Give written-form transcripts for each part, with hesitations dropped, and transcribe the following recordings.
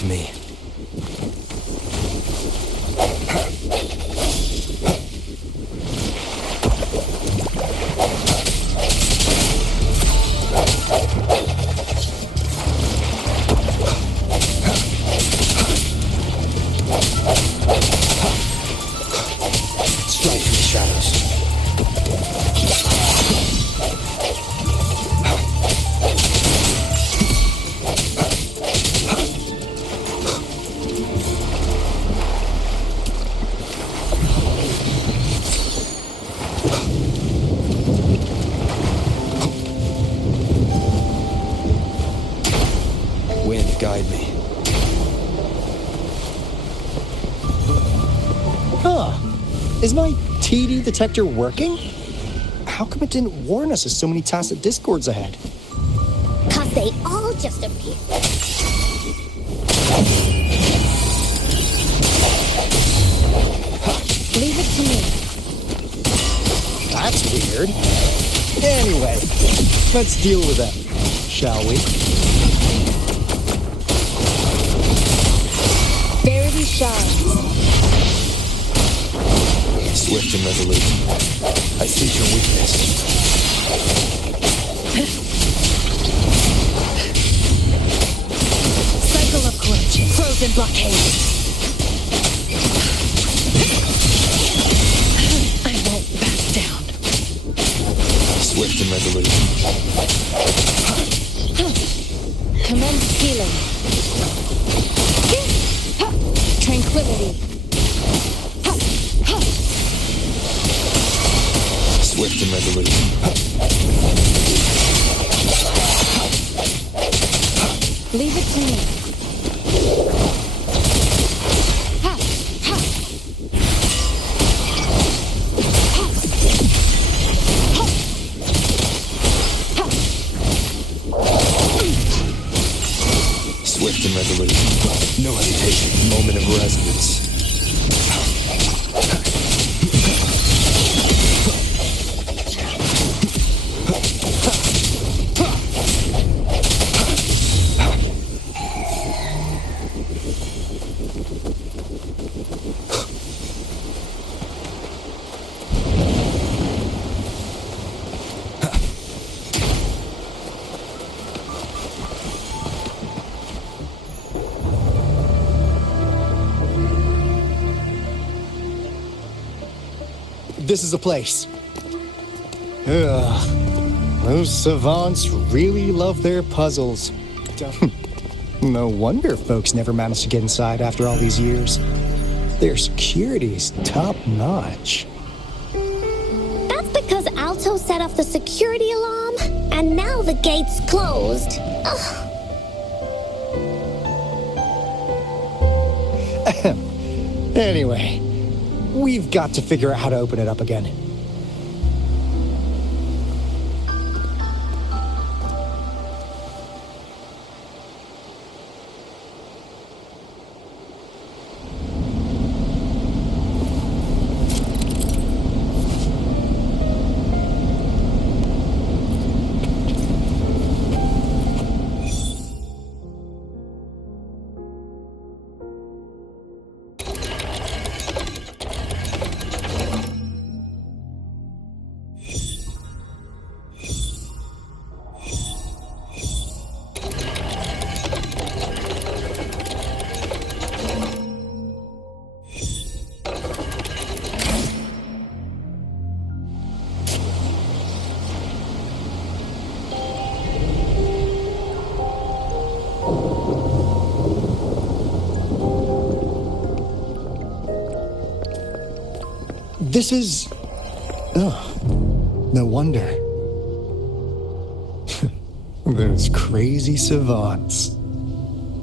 to me. Strike from the shadows. Wind, guide me. Huh. Is my TD detector working? How come it didn't warn us of so many tacit discords ahead? 'Cause they all just appear. Leave it to me. That's weird. Anyway, let's deal with them, shall we? Verity shines. Swift and resolute. I see your weakness. Cycle of courage. Frozen blockade. I won't back down. Swift and resolute. Commence healing. Tranquility. Swift and resolute. Leave it to me. Swift and resolute. No hesitation. Moment of resonance. This is the place. Ugh. Those savants really love their puzzles. No wonder folks never managed to get inside after all these years. Their security's top-notch. That's because Alto set off the security alarm, and now the gate's closed. Ugh. Anyway, we've got to figure out how to open it up again. This is... Oh, no wonder. Those crazy savants.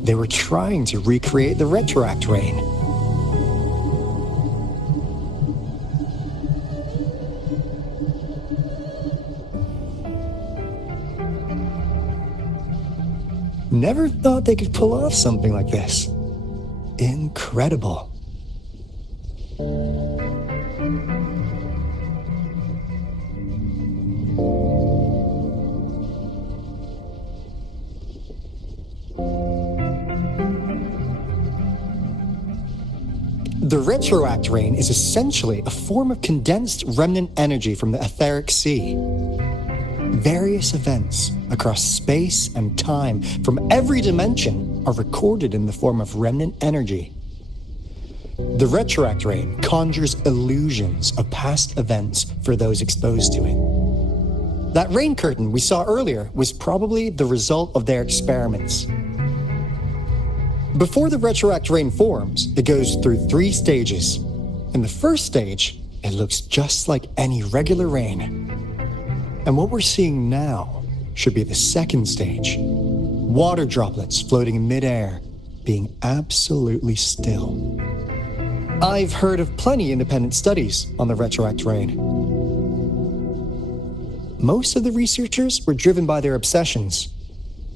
They were trying to recreate the retroact rain. Never thought they could pull off something like this. Incredible. The retroact rain is essentially a form of condensed remnant energy from the etheric sea. Various events across space and time from every dimension are recorded in the form of remnant energy. The retroact rain conjures illusions of past events for those exposed to it. That rain curtain we saw earlier was probably the result of their experiments. Before the retroact rain forms, it goes through 3 stages. In the first stage, it looks just like any regular rain. And what we're seeing now should be the second stage. Water droplets floating in midair, being absolutely still. I've heard of plenty independent studies on the retroact rain. Most of the researchers were driven by their obsessions,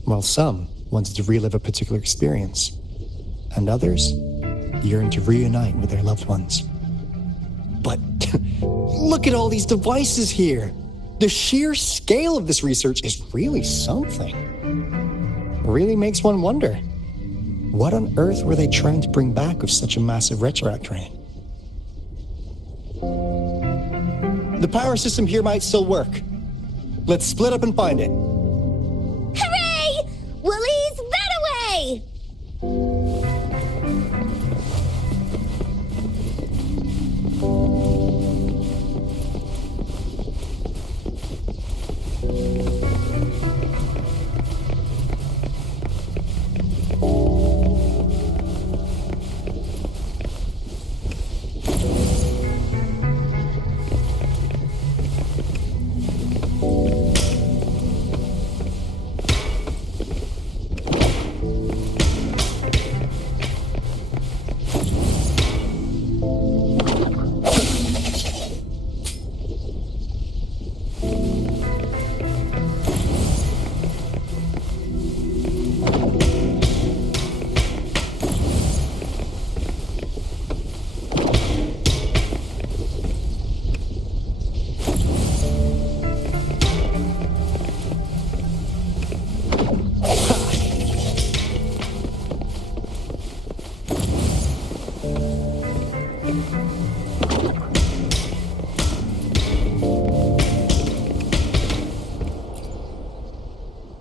while some wanted to relive a particular experience, and others yearned to reunite with their loved ones. But look at all these devices here! The sheer scale of this research is really something. It really makes one wonder, what on earth were they trying to bring back with such a massive retroact rain? The power system here might still work. Let's split up and find it. Hooray! Woolie's Runaway!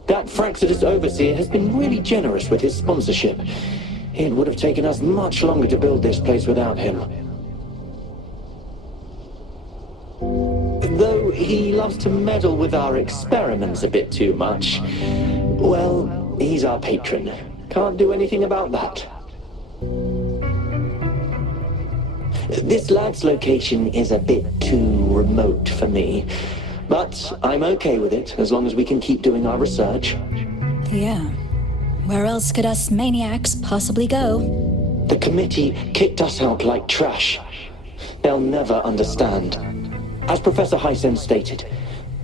That Fraxidus overseer has been really generous with his sponsorship. It would have taken us much longer to build this place without him. Though he loves to meddle with our experiments a bit too much. Well, he's our patron. Can't do anything about that. This lad's location is a bit too remote for me. But I'm okay with it, as long as we can keep doing our research. Yeah. Where else could us maniacs possibly go? The committee kicked us out like trash. They'll never understand. As Professor Hysen stated,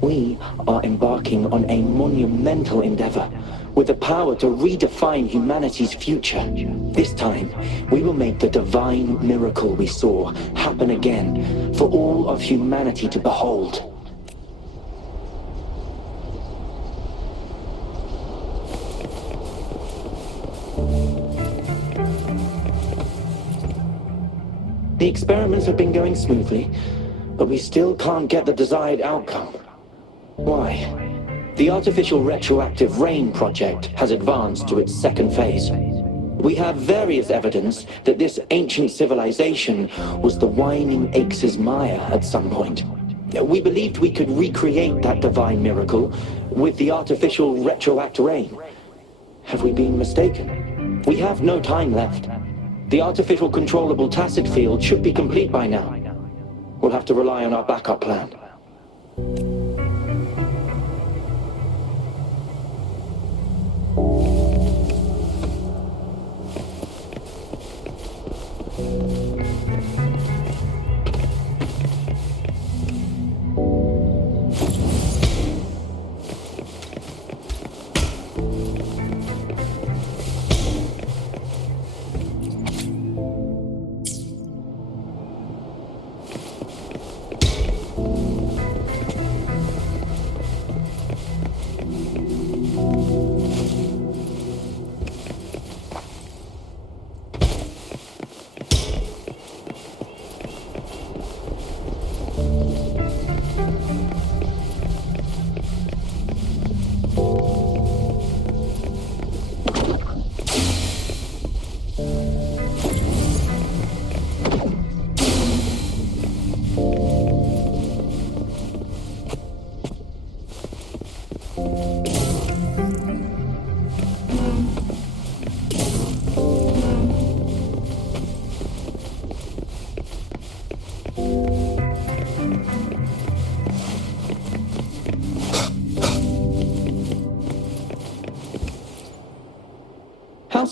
we are embarking on a monumental endeavor with the power to redefine humanity's future. This time, we will make the divine miracle we saw happen again for all of humanity to behold. The experiments have been going smoothly, but we still can't get the desired outcome. Why? The artificial retroactive rain project has advanced to its second phase. We have various evidence that this ancient civilization was the Whining Aches' Maya at some point. We believed we could recreate that divine miracle with the artificial retroact rain. Have we been mistaken? We have no time left. The artificial controllable tacit field should be complete by now. We'll have to rely on our backup plan.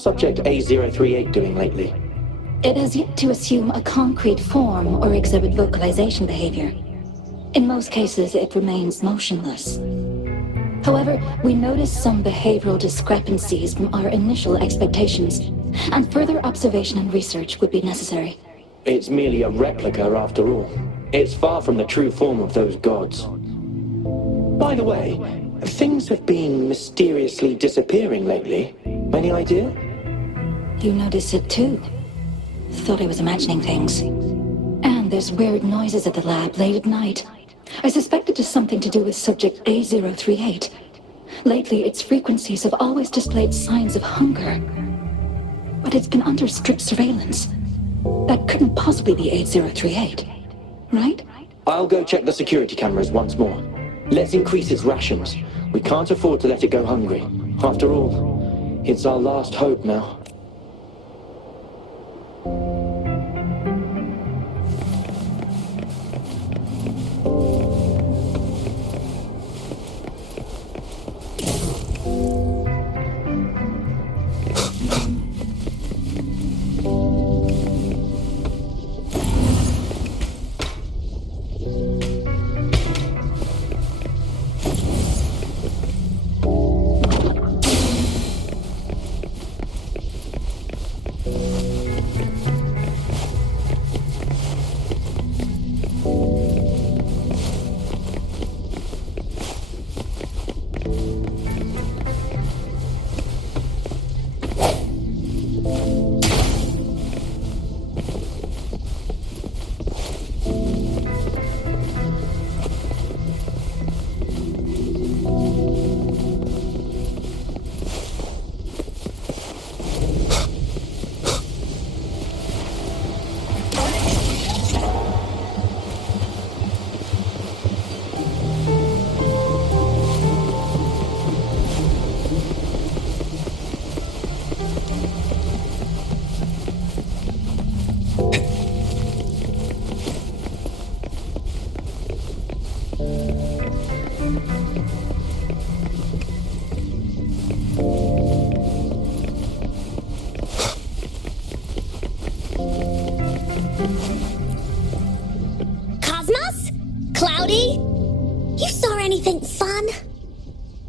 Subject A038 doing lately? It has yet to assume a concrete form or exhibit vocalization behavior. In most cases, it remains motionless. However, we noticed some behavioral discrepancies from our initial expectations, and further observation and research would be necessary. It's merely a replica after all. It's far from the true form of those gods. By the way, things have been mysteriously disappearing lately. Any idea? You notice it too. Thought I was imagining things. And there's weird noises at the lab late at night. I suspect it is something to do with subject A038. Lately, its frequencies have always displayed signs of hunger. But it's been under strict surveillance. That couldn't possibly be A038, right? I'll go check the security cameras once more. Let's increase its rations. We can't afford to let it go hungry. After all, it's our last hope now.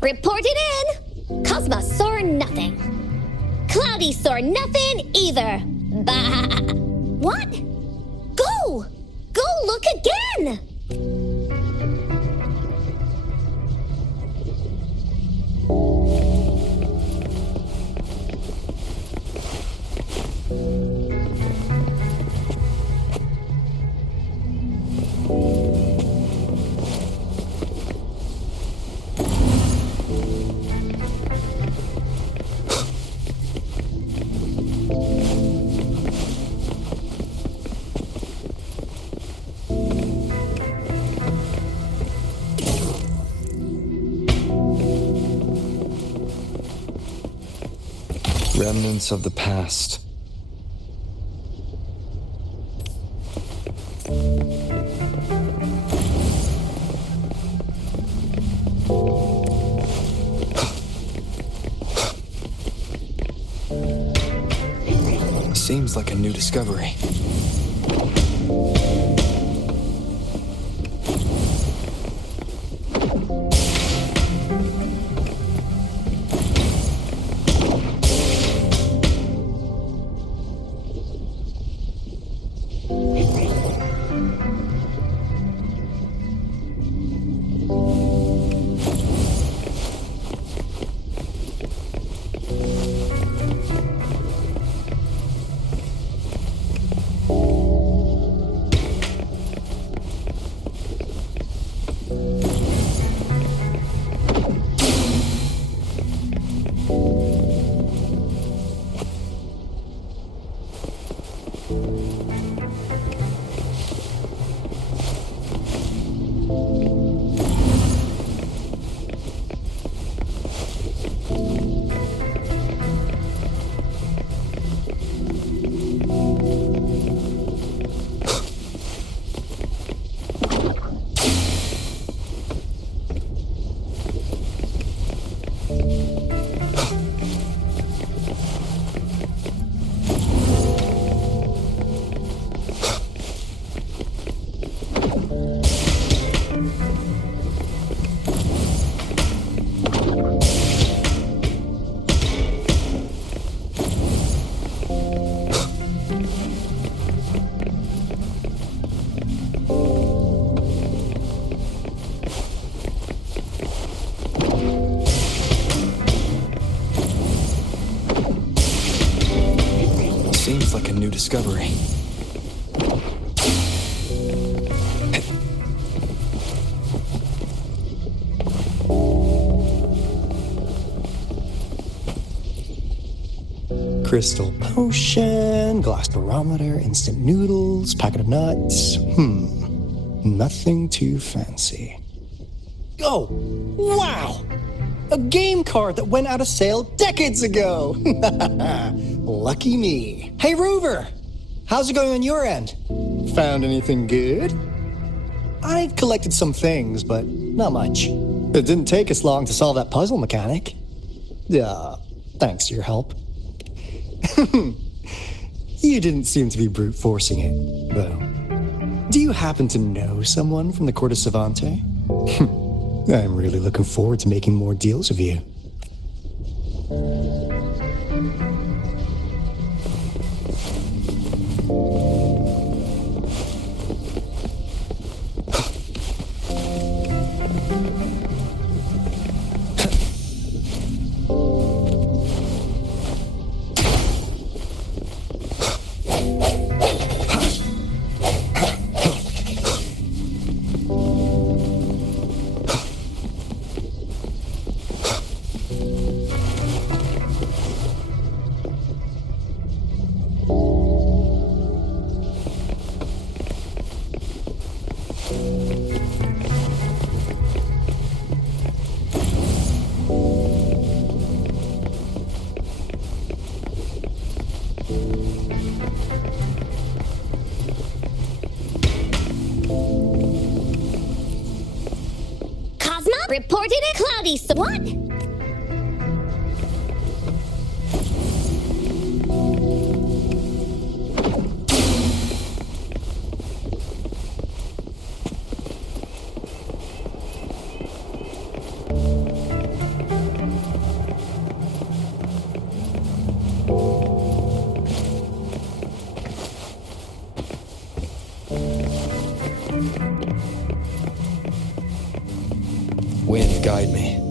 Report it in! Cosmos saw nothing. Cloudy saw nothing either. Bah! What? Go! Go look again! Remnants of the past. Seems like a new discovery. discovery. Crystal potion, glass barometer, instant noodles, packet of nuts. Nothing too fancy. Oh, wow! A game card that went out of sale decades ago! Lucky me. Hey, Rover! How's it going on your end? Found anything good? I've collected some things, but not much. It didn't take us long to solve that puzzle mechanic. Thanks to your help. You didn't seem to be brute forcing it, though. Do you happen to know someone from the Court of Savante? I'm really looking forward to making more deals with you. Reported it cloudy, so what? Wind, guide me.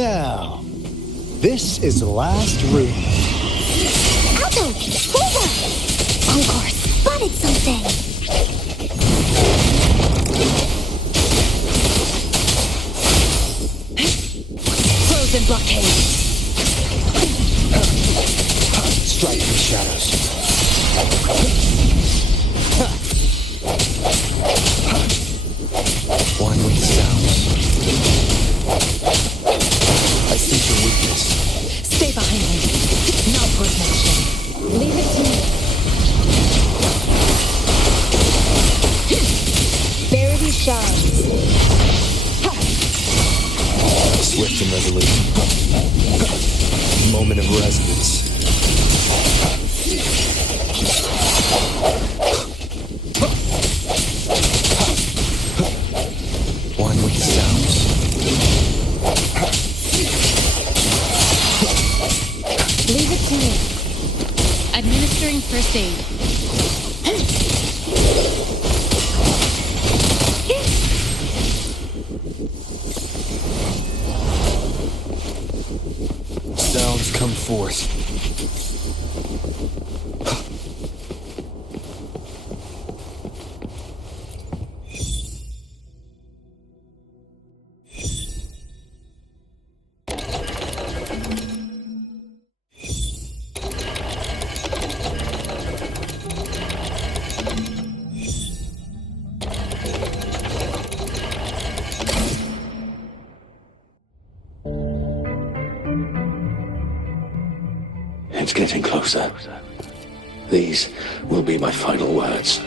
Now, this is the last room. Alto! Over! Encore spotted something! Frozen blockade! Strike in the shadows. One with the sounds. I sense your weakness. Stay behind me. No protection. Leave it to me. Verity shines. Swift and resolute. Moment of resonance. One with the sounds. Leave it to me. Administering first aid. Sounds come forth. It's getting closer. These will be my final words.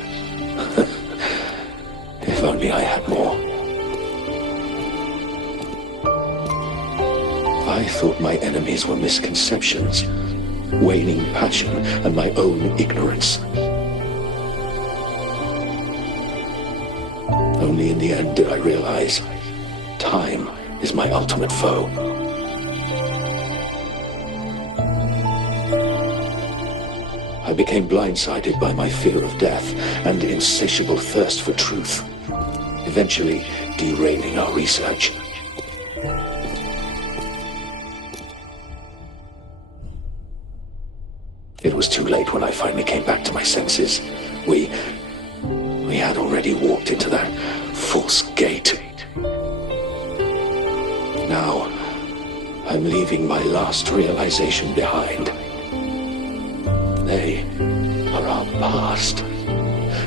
If only I had more. I thought my enemies were misconceptions, waning passion, and my own ignorance. Only in the end did I realize time is my ultimate foe. I became blindsided by my fear of death and insatiable thirst for truth, eventually derailing our research. It was too late when I finally came back to my senses. We had already walked into that false gate. Now, I'm leaving my last realization behind. They are our past,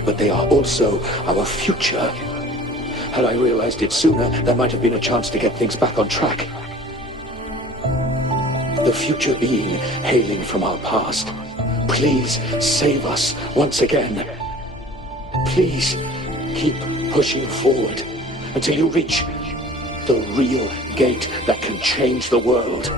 but they are also our future. Had I realized it sooner, there might have been a chance to get things back on track. The future being hailing from our past. Please save us once again. Please keep pushing forward until you reach the real gate that can change the world.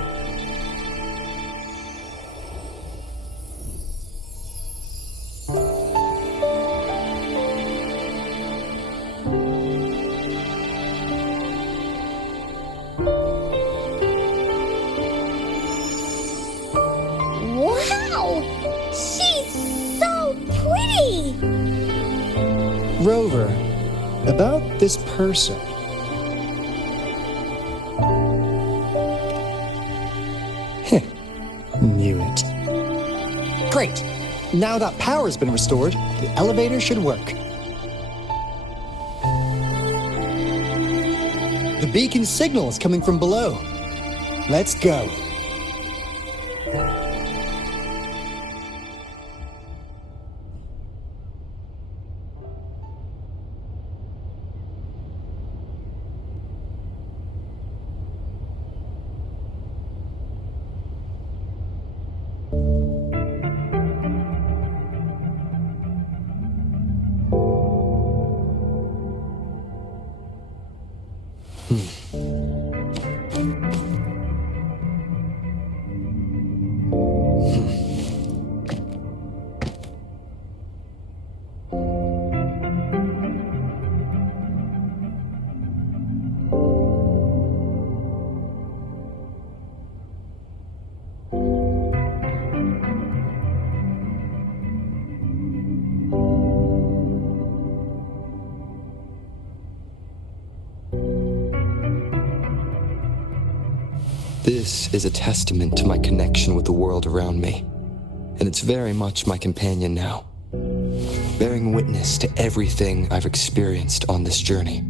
Wow! She's so pretty! Rover, about this person. Heh, knew it. Great! Now that power's been restored, the elevator should work. The beacon signal is coming from below. Let's go. This is a testament to my connection with the world around me, and it's very much my companion now, bearing witness to everything I've experienced on this journey.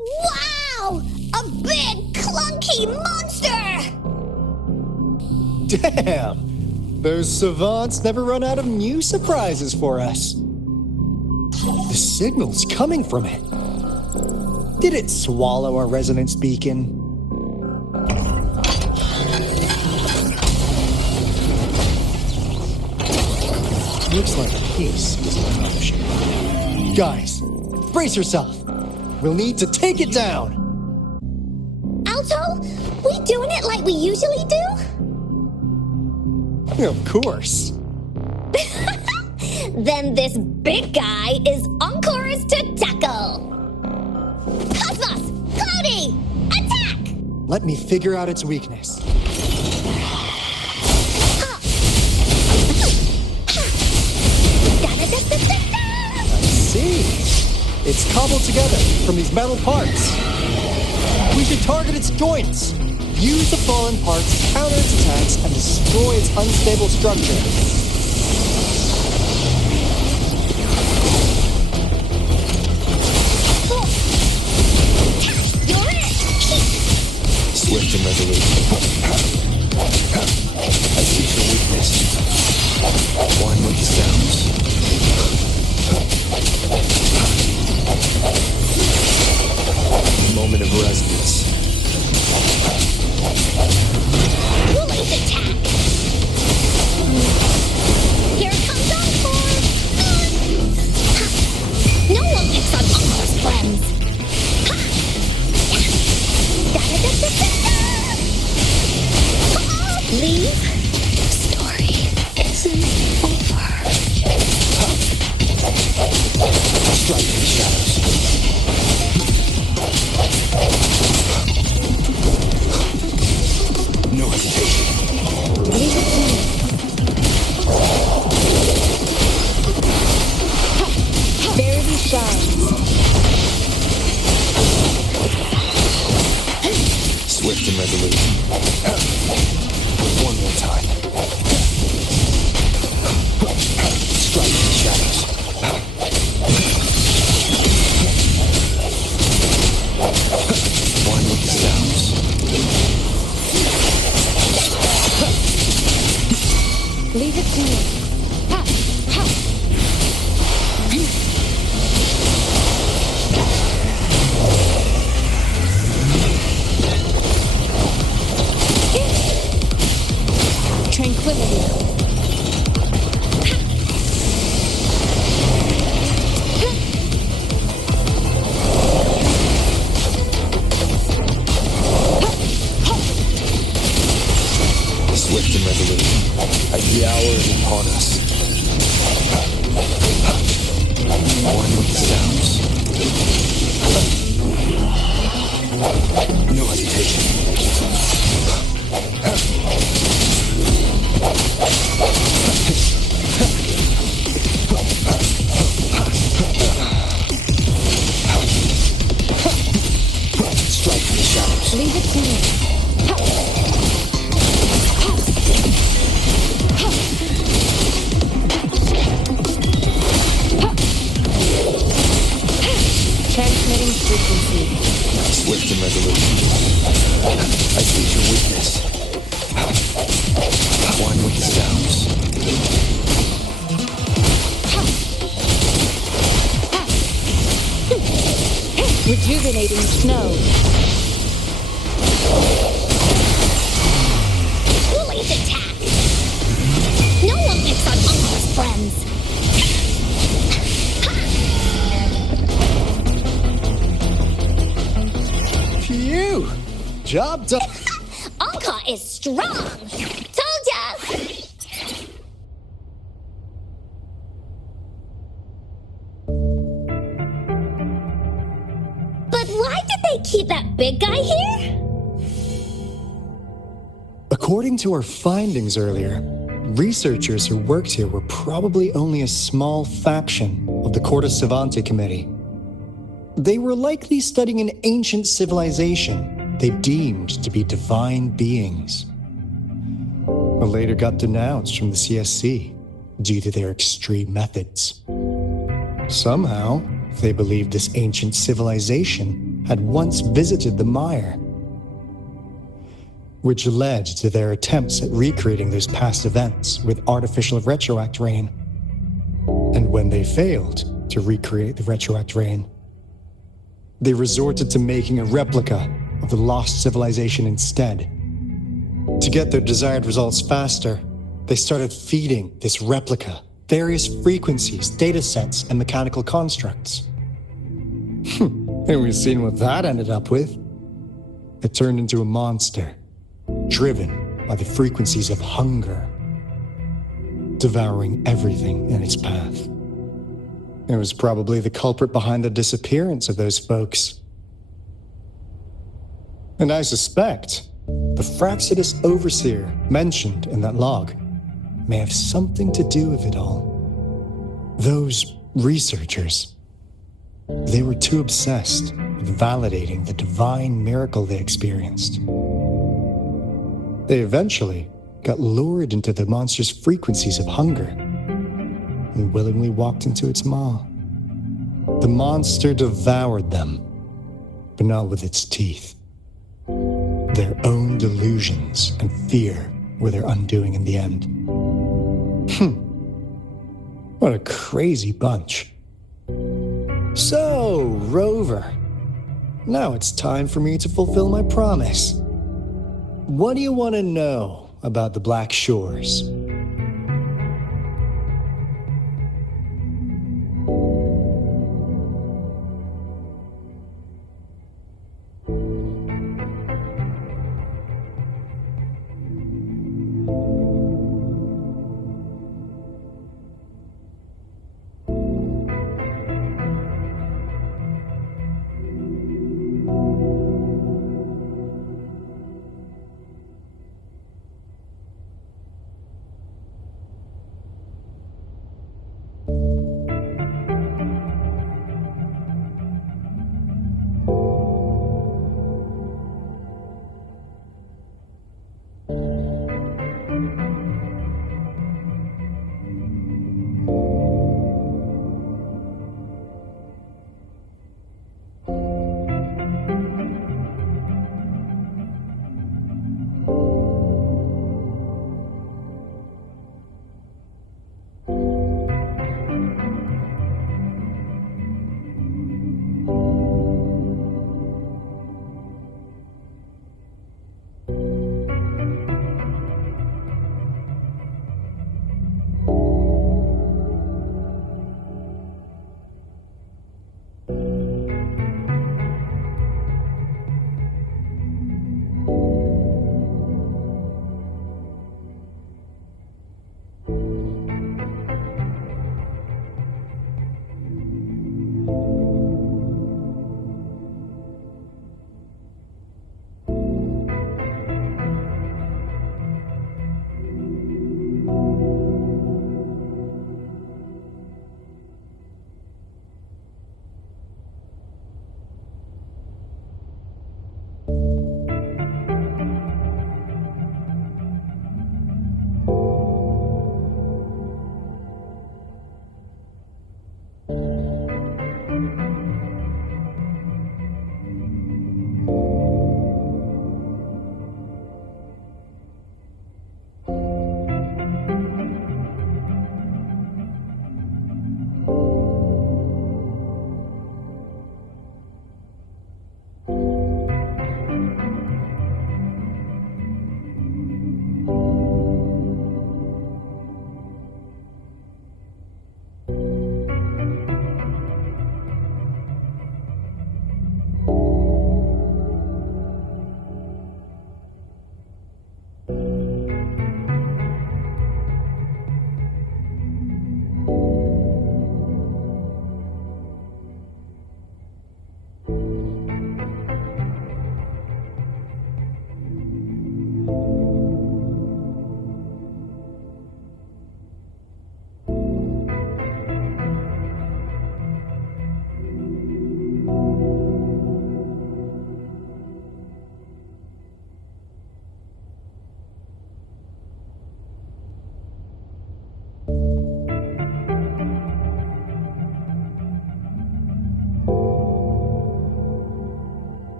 Wow! A big, clunky monster! Damn! Those savants never run out of new surprises for us. The signal's coming from it. Did it swallow our resonance beacon? Looks like peace is in motion. Guys, brace yourself. We'll need to take it down. Alto, we doing it like we usually do? Of course. Then this big guy is Encore's to tackle. Cosmos, Cloudy, attack! Let me figure out its weakness. I see. It's cobbled together from these metal parts. We should target its joints. Use the fallen parts to counter its attacks and destroy its unstable structure. You're it! Swift and resolute. I see your weakness. One with the sounds. Moment of resonance. Bully's attack! Here comes Encore! No one picks on Encore's friends! Leave? Story isn't over. Strike in the shadows. No hesitation. Leave it to me. Verity shines. Swift and resolute. One more time. Strike in the shadows. One with the sounds. Leave it to me. Ha! Ha! Tranquility. Swift and resolute. As the hour is upon us. One with the sounds. No hesitation. Strike in the shadows. Leave it to me. Transmitting frequency. Swift and resolute. I see your weakness. One with the sounds. Rejuvenating snow. Bully's attack! No one picks on Uncle's friends. Phew! Job done. Anka is strong! Told ya! But why did they keep that big guy here? According to our findings earlier, researchers who worked here were probably only a small faction of the Corte Savante Committee. They were likely studying an ancient civilization they deemed to be divine beings, but later got denounced from the CSC due to their extreme methods. Somehow, they believed this ancient civilization had once visited the mire, which led to their attempts at recreating those past events with artificial retroact rain. And when they failed to recreate the retroact rain, they resorted to making a replica of the lost civilization instead. To get their desired results faster, they started feeding this replica various frequencies, datasets, and mechanical constructs. And we've seen what that ended up with. It turned into a monster, driven by the frequencies of hunger, devouring everything in its path. It was probably the culprit behind the disappearance of those folks. And I suspect the Fraxidus Overseer mentioned in that log may have something to do with it all. Those researchers, they were too obsessed with validating the divine miracle they experienced. They eventually got lured into the monster's frequencies of hunger and willingly walked into its maw. The monster devoured them, but not with its teeth. Their own delusions and fear were their undoing in the end. What a crazy bunch. So, Rover, now it's time for me to fulfill my promise. What do you want to know about the Black Shores?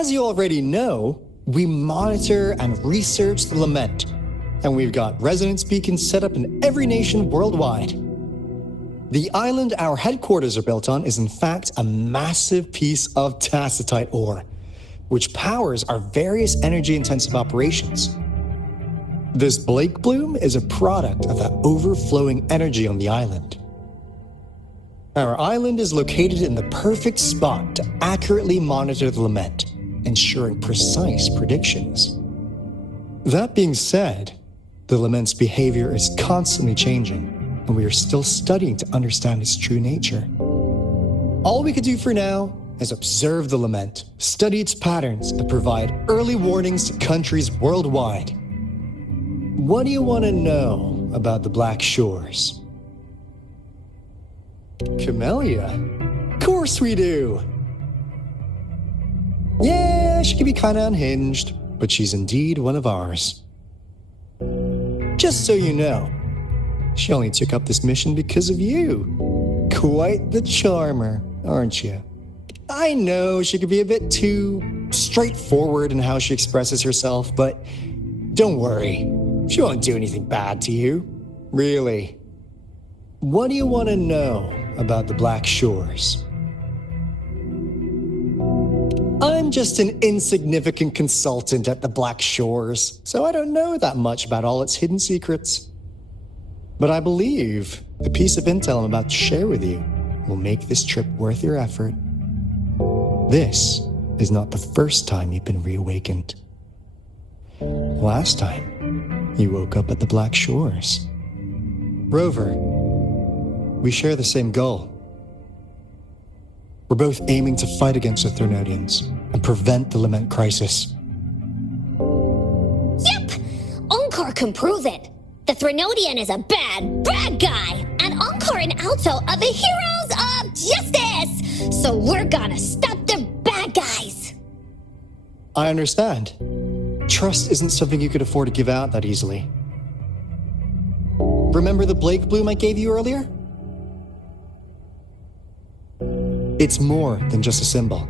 As you already know, we monitor and research the lament, and we've got resonance beacons set up in every nation worldwide. The island our headquarters are built on is in fact a massive piece of tacitite ore, which powers our various energy-intensive operations. This Blake bloom is a product of that overflowing energy on the island. Our island is located in the perfect spot to accurately monitor the lament, ensuring precise predictions. That being said, the lament's behavior is constantly changing, and we are still studying to understand its true nature. All we can do for now is observe the lament, study its patterns, and provide early warnings to countries worldwide. What do you want to know about the Black Shores? Camellia? Of course we do! Yeah, she can be kinda unhinged, but she's indeed one of ours. Just so you know, she only took up this mission because of you. Quite the charmer, aren't you? I know she could be a bit too straightforward in how she expresses herself, but don't worry. She won't do anything bad to you. Really. What do you want to know about the Black Shores? I'm just an insignificant consultant at the Black Shores, so I don't know that much about all its hidden secrets. But I believe the piece of intel I'm about to share with you will make this trip worth your effort. This is not the first time you've been reawakened. Last time, you woke up at the Black Shores. Rover, we share the same goal. We're both aiming to fight against the Threnodians and prevent the Lament crisis. Yep! Encore can prove it. The Threnodian is a bad, bad guy, and Encore and Alto are the heroes of justice! So we're gonna stop the bad guys! I understand. Trust isn't something you could afford to give out that easily. Remember the Blake bloom I gave you earlier? It's more than just a symbol.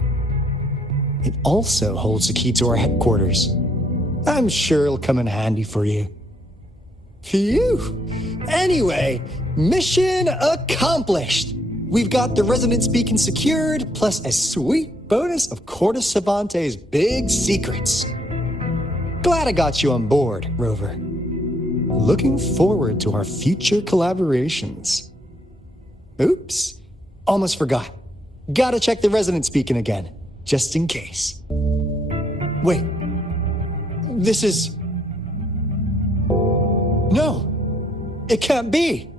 It also holds the key to our headquarters. I'm sure it'll come in handy for you. Phew! Anyway, mission accomplished! We've got the resonance beacon secured, plus a sweet bonus of Cortes Savante's big secrets. Glad I got you on board, Rover. Looking forward to our future collaborations. Oops, almost forgot. Gotta check the resonance beacon again, just in case. Wait, this is... No, it can't be.